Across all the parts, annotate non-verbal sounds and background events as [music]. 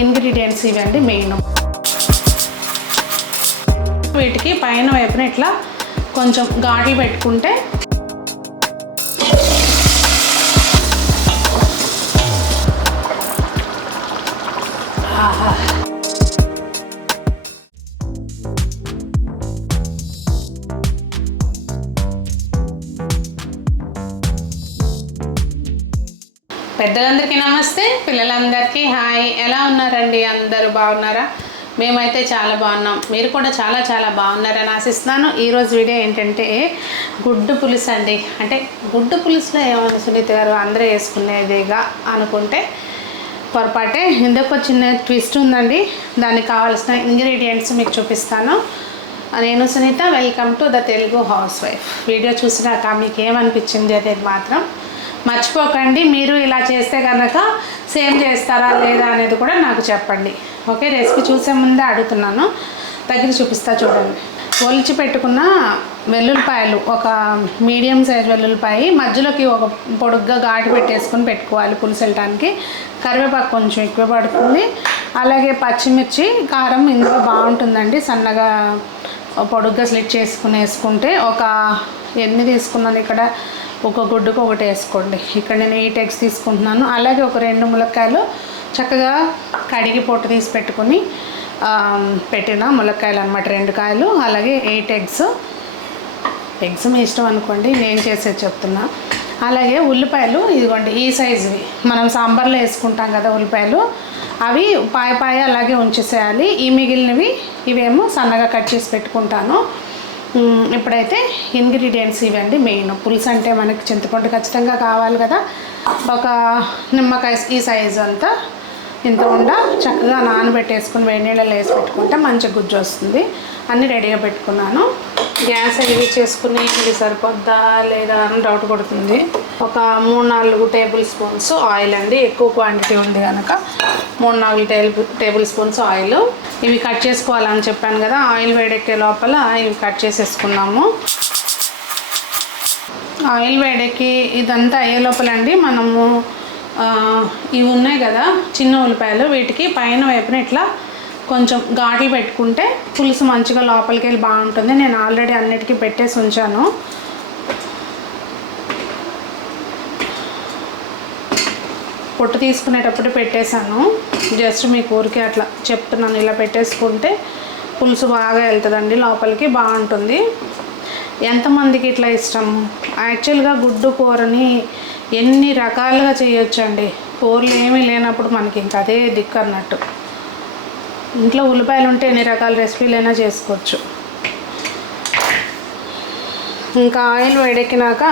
Ingredients ఇవండి main వీటికి పైన వైపున ఇట్లా కొంచెం గాడి పెట్టుకుంటే పెద్దలందరికీ నమస్తే. పిల్లలందరికీ హాయ్. ఎలా ఉన్నారండి? అందరూ బాగున్నారా? మేమైతే చాలా బాగున్నాం. మీరు కూడా చాలా చాలా బాగున్నారని ఆశిస్తున్నాను. ఈరోజు వీడియో ఏంటంటే గుడ్డు పులుసు అండి. అంటే గుడ్డు పులుసులో ఏమన్నా సునీత గారు అందరూ వేసుకునేదిగా అనుకుంటే పొరపాటే. ఇందుకు చిన్న ట్విస్ట్ ఉందండి. దానికి కావాల్సిన ఇంగ్రీడియంట్స్ మీకు చూపిస్తాను. నేను Sunitha welcome to the Telugu housewife. Video చూసినాక మీకు ఏమనిపించింది అనేది మాత్రం మర్చిపోకండి మీరు ఇలా చేస్తే కనుక సేమ్ చేస్తారా లేదా అనేది కూడా నాకు చెప్పండి. ఓకే రెసిపీ చూసే ముందే అడుగుతున్నాను. దగ్గర చూపిస్తా చూడండి. ఒలిచి పెట్టుకున్న వెల్లుల్లిపాయలు ఒక మీడియం సైజ్ వెల్లుల్లిపాయ మధ్యలోకి ఒక పొడుగ్గా ఘాటు పెట్టేసుకొని పెట్టుకోవాలి పులుసు వెళ్ళటానికి. కరివేపాకు కొంచెం ఎక్కువ పడుతుంది. అలాగే పచ్చిమిర్చి కారం ఇందులో బాగుంటుందండి. సన్నగా పొడుగ్గా స్లిట్ చేసుకుని వేసుకుంటే ఒక ఎన్ని తీసుకున్నాను ఇక్కడ? ఒక గుడ్డుకు ఒకటి వేసుకోండి. ఇక్కడ నేను ఎయిట్ ఎగ్స్ తీసుకుంటున్నాను. అలాగే ఒక రెండు ములక్కాయలు చక్కగా కడిగి పొట్టు తీసి పెట్టుకుని పెట్టిన ములక్కాయలు అనమాట రెండు కాయలు. అలాగే ఎయిట్ ఎగ్స్ ఎగ్స్ మీ ఇష్టం అనుకోండి నేను చేసేది చెప్తున్నా. అలాగే ఉల్లిపాయలు ఇదిగోండి ఈ సైజువి మనం సాంబార్లో వేసుకుంటాం కదా ఉల్లిపాయలు. అవి పాయ పాయ అలాగే ఉంచేసేయాలి. ఈ మిగిలినవి ఇవేమో సన్నగా కట్ చేసి పెట్టుకుంటాను. ఇప్పుడైతే ఇంగ్రీడియంట్స్ ఇవండి మెయిన్ పులుసు అంటే మనకి చింతపండు ఖచ్చితంగా కావాలి కదా. ఒక నిమ్మకాయ ఈ సైజు అంతా ఇంత ఉండ చక్కగా నానబెట్టేసుకుని వేడి నీళ్ళలో వేసి పెట్టుకుంటే మంచి గుజ్జు వస్తుంది. అన్నీ రెడీగా పెట్టుకున్నాను. గ్యాస్ ఎలివి చేసుకునే ఇది సరిపోద్దా లేదా అని డౌట్ పడుతుంది ఒక మూడు నాలుగు టేబుల్ స్పూన్స్ ఆయిల్ అండి. ఎక్కువ క్వాంటిటీ ఉంది కనుక మూడు నాలుగు టేబుల్ టేబుల్ స్పూన్స్ ఆయిల్ ఇవి కట్ చేసుకోవాలని చెప్పాను కదా ఆయిల్ వేడెక్కే లోపల ఇవి కట్ చేసేసుకున్నాము. ఆయిల్ వేడెక్కి ఇదంతా అయ్యే లోపలండి. మనము ఇవి ఉన్నాయి కదా చిన్న ఉల్లిపాయలు. వీటికి పైన వైపున ఇట్లా కొంచెం ఘాట్లు పెట్టుకుంటే పులుసు మంచిగా లోపలికి వెళ్ళి బాగుంటుంది. నేను ఆల్రెడీ అన్నిటికీ పెట్టేసి ఉంచాను. పొట్టు తీసుకునేటప్పుడు పెట్టేశాను. జస్ట్ మీ ఊరికి అట్లా చెప్తున్నాను. ఇలా పెట్టేసుకుంటే పులుసు బాగా వెళ్తుందండి. లోపలికి బాగుంటుంది. ఎంతమందికి ఇట్లా ఇష్టం? యాక్చువల్గా గుడ్డు కూరని ఎన్ని రకాలుగా చేయొచ్చండి. కూరలు ఏమీ లేనప్పుడు మనకి ఇంకా అదే దిక్కు అన్నట్టు. ఇంట్లో ఉల్లిపాయలు ఉంటే ఎన్ని రకాల రెసిపీలైనా చేసుకోవచ్చు. ఇంకా ఆయిల్ వేడెక్కినాక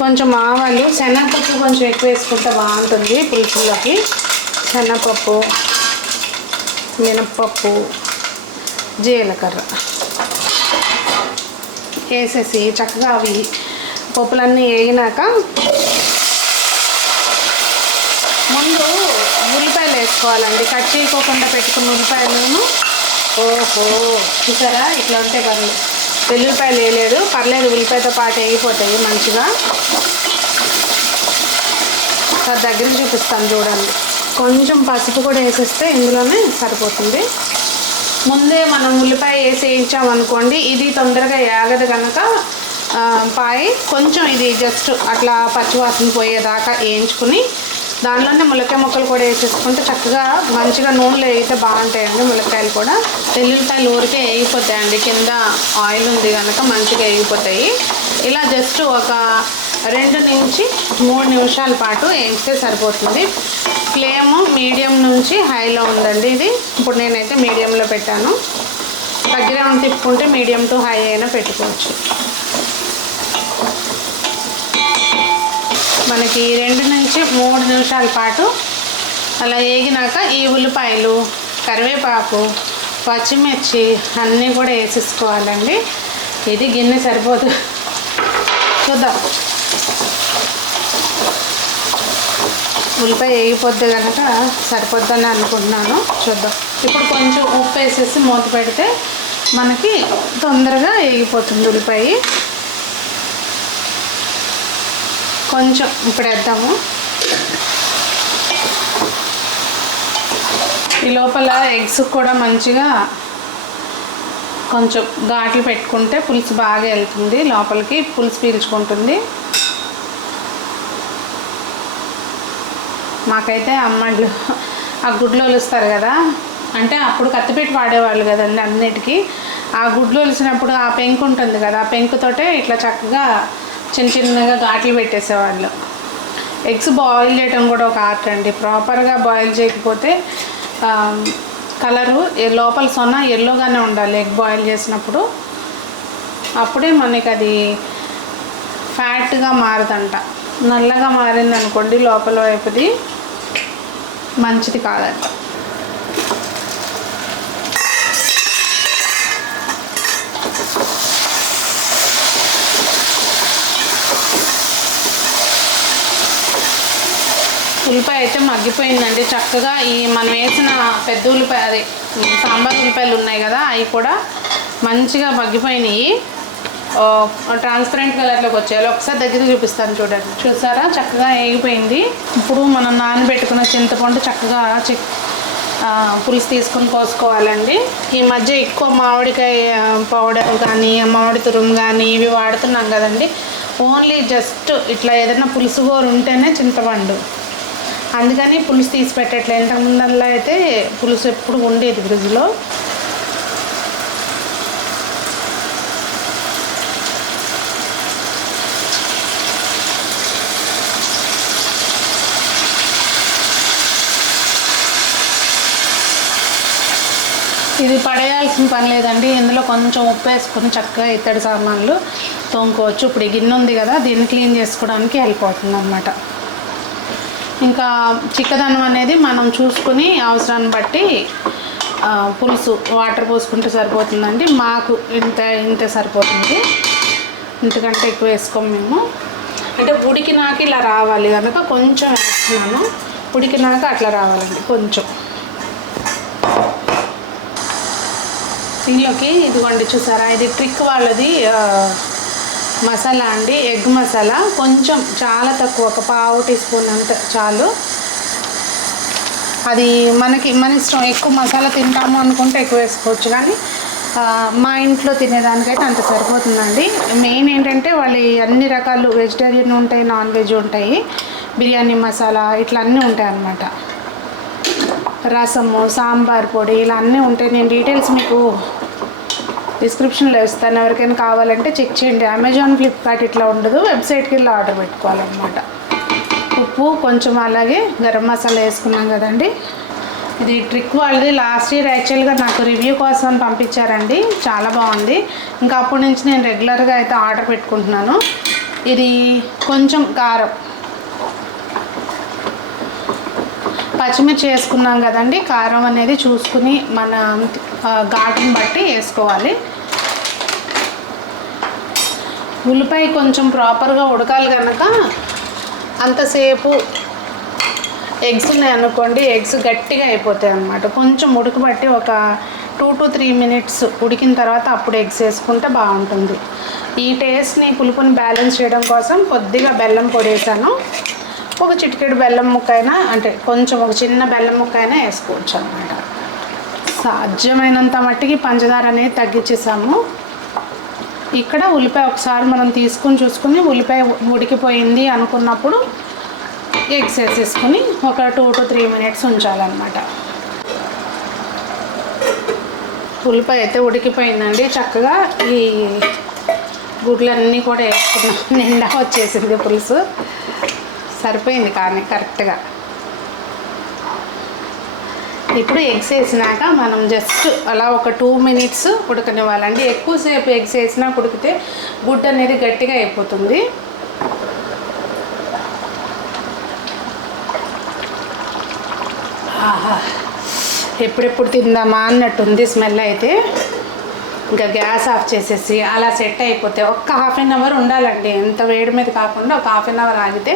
కొంచెం ఆవాలు శనగపప్పు కొంచెం ఎక్కువ వేసుకుంటే బాగుంటుంది పులుసులోకి శనగపప్పు మినప్పప్పు జీలకర్ర వేసేసి చక్కగా అవి పప్పులన్నీ వేగినాక ముందు ఉల్లిపాయలు వేసుకోవాలండి. కట్ చేయకోకుండా పెట్టుకున్న ఉల్లిపాయలను. ఓహో చూసారా? ఇట్లా ఉంటే పర్లేదు వెల్లుల్లిపాయలు వేయలేదు. పర్లేదు ఉల్లిపాయతో పాటు వేయిపోతాయి మంచిగా. సార్ దగ్గరికి చూపిస్తాను చూడండి. కొంచెం పసుపు కూడా వేసేస్తే ఇందులోనే సరిపోతుంది. ముందే మనం ఉల్లిపాయ వేసి వేయించామనుకోండి ఇది తొందరగా ఏగదు కనుక పాయి కొంచెం ఇది జస్ట్ అట్లా పచ్చివాసన పోయేదాకా వేయించుకుని దాంట్లోనే ములక్కాయ ముక్కలు కూడా వేసేసుకుంటే చక్కగా మంచిగా నూనెలో వేగితే బాగుంటాయండి ములక్కాయలు కూడా. వెల్లుల్లిపాయలు ఊరికే వేగిపోతాయండి. కింద ఆయిల్ ఉంది కనుక మంచిగా వేగిపోతాయి. ఇలా జస్ట్ ఒక రెండు నుంచి మూడు నిమిషాల పాటు వేయిస్తే సరిపోతుంది. ఫ్లేమ్ మీడియం నుంచి హైలో ఉందండి ఇది. ఇప్పుడు నేనైతే మీడియంలో పెట్టాను. దగ్గర ఉండి తిప్పుకుంటే మీడియం టు హై అయినా పెట్టుకోవచ్చు. మనకి రెండు నుంచి మూడు నిమిషాల పాటు అలా వేగినాక ఈ ఉల్లిపాయలు కరివేపాకు పచ్చిమిర్చి అన్నీ కూడా వేసేసుకోవాలండి. ఇది గిన్నె సరిపోదు. చూద్దాం. ఉల్లిపాయ వేగిపోద్ది కనుక సరిపోద్దని అనుకుంటున్నాను. చూద్దాం. ఇప్పుడు కొంచెం ఉప్పు వేసేసి మూత పెడితే మనకి తొందరగా వేగిపోతుంది ఉల్లిపాయ. కొంచెం ఇప్పుడు వేద్దాము ఈ లోపల ఎగ్స్ కూడా మంచిగా కొంచెం ఘాట్లు పెట్టుకుంటే పులుసు బాగా వెళ్తుంది. లోపలికి పులుసు పీల్చుకుంటుంది. మాకైతే అమ్మళ్ళు ఆ గుడ్లు ఒలుస్తారు కదా. అంటే అప్పుడు కత్తిపెట్టి వాడేవాళ్ళు కదండి అన్నిటికీ. ఆ గుడ్లు ఒలిసినప్పుడు ఆ పెంకు ఉంటుంది కదా ఆ పెంకుతోటే ఇట్లా చక్కగా చిన్న చిన్నగా ఘాట్లు పెట్టేసేవాళ్ళు. ఎగ్స్ బాయిల్ చేయడం కూడా ఒక ఆర్ట్ అండి. ప్రాపర్గా బాయిల్ చేయకపోతే కలరు లోపల సొన్న ఎల్లోగానే ఉండాలి ఎగ్ బాయిల్ చేసినప్పుడు. అప్పుడే మనకి అది ఫ్యాట్గా మారదంట. నల్లగా మారింది అనుకోండి లోపల వైపుది మంచిది కాదంట ఉల్లిపాయ అయితే మగ్గిపోయిందండి. చక్కగా ఈ మనం వేసిన పెద్ద ఉల్లిపాయ అదే సాంబార్ ఉల్లిపాయలు ఉన్నాయి కదా అవి కూడా మంచిగా మగ్గిపోయినాయి. ట్రాన్స్పరెంట్ కలర్లోకి వచ్చాయి. ఒకసారి దగ్గర చూపిస్తాను చూడండి. చూసారా? చక్కగా వేగిపోయింది. ఇప్పుడు మనం నానబెట్టుకున్న చింతపండు చక్కగా చెక్ పులుసు తీసుకొని కోసుకోవాలండి. ఈ మధ్య ఎక్కువ మామిడికాయ పౌడర్ కానీ మామిడి తురుము కానీ ఇవి వాడుతున్నాం కదండి. ఓన్లీ జస్ట్ ఇట్లా ఏదైనా పులుసు కూర ఉంటేనే చింతపండు. అందుకని పులుసు తీసి పెట్టట్లేదు. ఇంతకుముందల్లా అయితే పులుసు ఎప్పుడు ఉండేది ఫ్రిడ్జ్లో. ఇది పడేయాల్సిన పని లేదండి. ఇందులో కొంచెం ఉప్పు వేసుకొని చక్కగా ఇత్తడి సామాన్లు తోముకోవచ్చు. ఇప్పుడు ఈ గిన్నె ఉంది కదా దీన్ని క్లీన్ చేసుకోవడానికి హెల్ప్ అవుతుంది అనమాట ఇంకా చిక్కదనం అనేది మనం చూసుకుని అవసరాన్ని బట్టి పులుసు వాటర్ పోసుకుంటే సరిపోతుందండి. మాకు ఇంత ఇంత సరిపోతుంది. ఇంతకంటే ఎక్కువ వేసుకోం మేము. అంటే ఉడికినాక ఇలా రావాలి కనుక కొంచెం వేస్తున్నాను. ఉడికినాక అట్లా రావాలండి కొంచెం. దీనిలోకి ఇదిగోండి చూసారా? ఇది ట్రిక్ వాళ్ళది మసాలా అండి ఎగ్ మసాలా. కొంచెం చాలా తక్కువ ఒక పావు టీ స్పూన్ అంత చాలు. అది మనకి మన ఇష్టం ఎక్కువ మసాలా తింటాము అనుకుంటే ఎక్కువ వేసుకోవచ్చు. కానీ మా ఇంట్లో తినేదానికైతే అంత సరిపోతుందండి. మెయిన్ ఏంటంటే వాళ్ళు అన్ని రకాలు వెజిటేరియన్ ఉంటాయి నాన్ వెజ్ ఉంటాయి. బిర్యానీ మసాలా ఇట్లా అన్నీ ఉంటాయి అన్నమాట. రసము సాంబార్ పొడి ఇలా అన్నీ ఉంటాయి. నేను డీటెయిల్స్ మీకు డిస్క్రిప్షన్లో ఇస్తాను. ఎవరికైనా కావాలంటే చెక్ చేయండి. అమెజాన్ ఫ్లిప్కార్ట్ ఇట్లా ఉండదు. వెబ్సైట్కి వెళ్ళి ఆర్డర్ పెట్టుకోవాలన్నమాట. ఉప్పు కొంచెం అలాగే గరం మసాలా వేసుకున్నాం కదండి. ఇది ట్రిక్ వాళ్ళది. లాస్ట్ ఇయర్ యాక్చువల్గా నాకు రివ్యూ కోసం పంపించారండి. చాలా బాగుంది. ఇంకా అప్పటి నుంచి నేను రెగ్యులర్గా అయితే ఆర్డర్ పెట్టుకుంటున్నాను. ఇది కొంచెం కారం. పచ్చిమిర్చి వేసుకున్నాం కదండి. కారం అనేది చూసుకుని మన ఆ, ఘాటుని బట్టి వేసుకోవాలి. ఉల్లిపాయ కొంచెం ప్రాపర్గా ఉడకాలి కనుక అంతసేపు ఎగ్స్ ఉన్నాయనుకోండి ఎగ్స్ గట్టిగా అయిపోతాయి అన్నమాట. కొంచెం ఉడకబట్టి ఒక టూ టు త్రీ మినిట్స్ ఉడికిన తర్వాత అప్పుడు ఎగ్స్ వేసుకుంటే బాగుంటుంది. ఈ టేస్ట్ని పులుపుని బ్యాలెన్స్ చేయడం కోసం కొద్దిగా బెల్లం పొడి వేసాను. ఒక చిటికెడు బెల్లం ముక్క అయినా అంటే కొంచెం ఒక చిన్న బెల్లం ముక్క అయినా వేసుకోవచ్చు అనమాట సాధ్యమైనంత మట్టికి పంచదార అనేది తగ్గించేసాము. ఇక్కడ ఉల్లిపాయ ఒకసారి మనం తీసుకుని చూసుకుని ఉల్లిపాయ ఉడికిపోయింది అనుకున్నప్పుడు ఎగ్స్ వేసేసుకుని ఒక టూ టు త్రీ మినిట్స్ ఉంచాలన్నమాట. ఉల్లిపాయ అయితే ఉడికిపోయిందండి. చక్కగా ఈ గుడ్లన్నీ కూడా వేసుకున్నాం. [laughs] నిండా వచ్చేసింది పులుసు. సరిపోయింది కానీ కరెక్ట్గా. ఇప్పుడు ఎగ్స్ వేసినాక మనం జస్ట్ అలా ఒక టూ మినిట్స్ ఉడకనివ్వాలండి. ఎక్కువసేపు ఎగ్స్ వేసినా ఉడికితే గుడ్డ అనేది గట్టిగా అయిపోతుంది. ఆహా! ఎప్పుడెప్పుడు తిందామా అన్నట్టుంది స్మెల్ అయితే. ఇంకా గ్యాస్ ఆఫ్ చేసేసి అలా సెట్ అయిపోతే ఒక్క హాఫ్ అన్ అవర్ ఉండాలండి. ఎంత వేడి మీద కాకుండా ఒక హాఫ్ అన్ అవర్ ఆగితే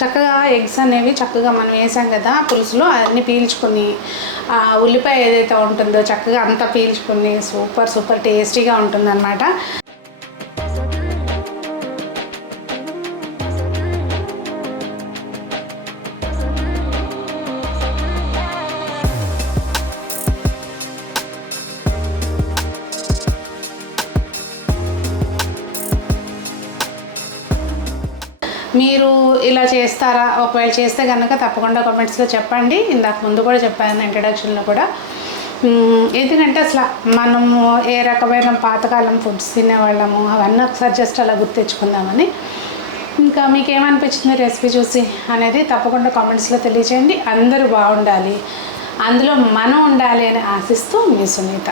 చక్కగా ఎగ్స్ అనేవి చక్కగా మనం వేసాం కదా పులుసులో అన్నీ పీల్చుకొని ఆ ఉల్లిపాయ ఏదైతే ఉంటుందో చక్కగా అంతా పీల్చుకొని సూపర్ సూపర్ టేస్టీగా ఉంటుందన్నమాట. మీరు ఇలా చేస్తారా? ఒకవేళ చేస్తే కనుక తప్పకుండా కామెంట్స్లో చెప్పండి. ఇందాక ముందు కూడా చెప్పాను ఇంట్రడక్షన్లో కూడా. ఎందుకంటే అసలు మనము ఏ రకమైన పాతకాలం ఫుడ్స్ తినేవాళ్ళము? అవన్నీ ఒకసారి జస్ట్ అలా గుర్తు తెచ్చుకుందామని. ఇంకా మీకు ఏమనిపించింది రెసిపీ చూసి అనేది తప్పకుండా కామెంట్స్లో తెలియచేయండి. అందరూ బాగుండాలి. అందులో మనం ఉండాలి అని ఆశిస్తూ మీ సునీత.